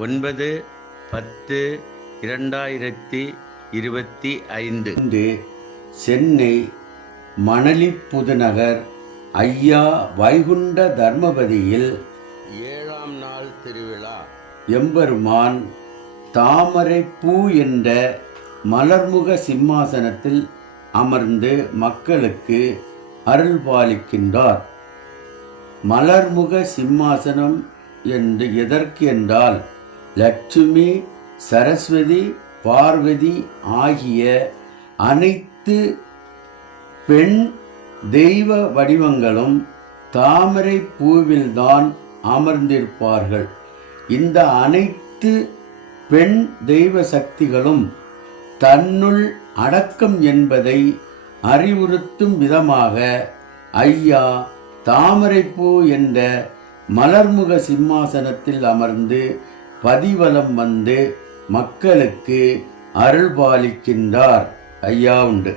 9/10/2025 இன்று சென்னை மணலிப்புதுநகர் ஐயா வைகுண்ட தர்மபதியில் 7ஆம் நாள் திருவிழா. எம்பெருமான் தாமரைப்பூ என்ற மலர்முக சிம்மாசனத்தில் அமர்ந்து மக்களுக்கு அருள்பாலிக்கின்றார். மலர்முக சிம்மாசனம் என்று எதற்கு என்றால், லட்சுமி, சரஸ்வதி, பார்வதி ஆகிய அனைத்து பெண் தெய்வ வடிவங்களும் தாமரை பூவில்தான் அமர்ந்திருப்பார்கள். இந்த அனைத்து பெண் தெய்வ சக்திகளும் தன்னுள் அடக்கம் என்பதை அறிவுறுத்தும் விதமாக ஐயா தாமரைப்பூ என்ற மலர்முக சிம்மாசனத்தில் அமர்ந்து பதிவலம் வந்து மக்களுக்கு அருள்பாலிக்கின்றார். ஐயா உண்டு.